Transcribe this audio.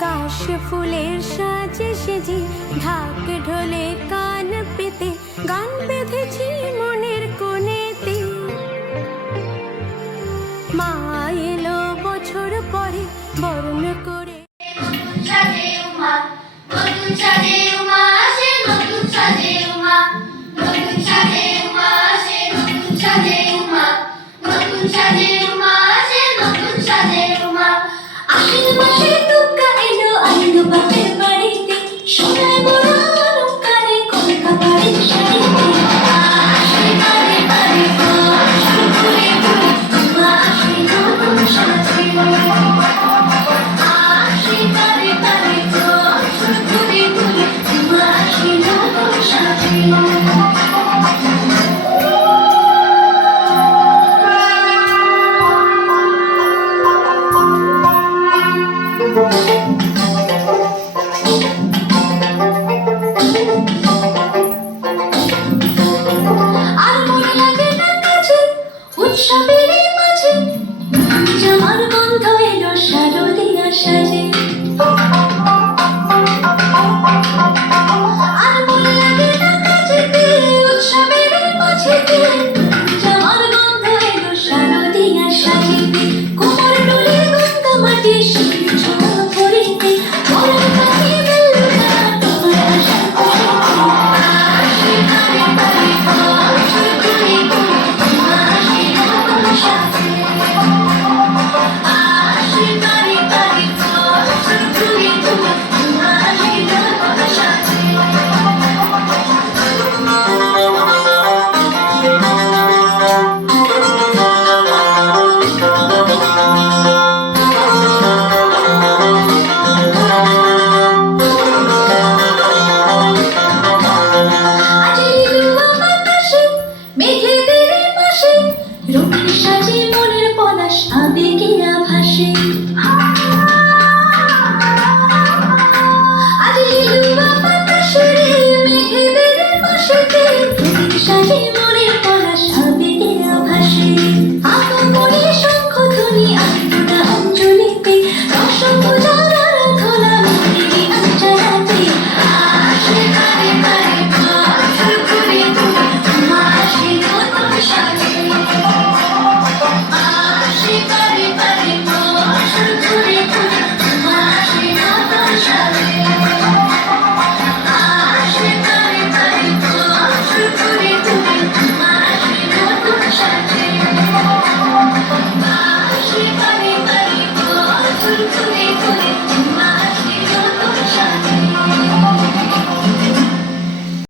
কাশ ফুলের সাজে সেজে ঢাক ঢোলে কান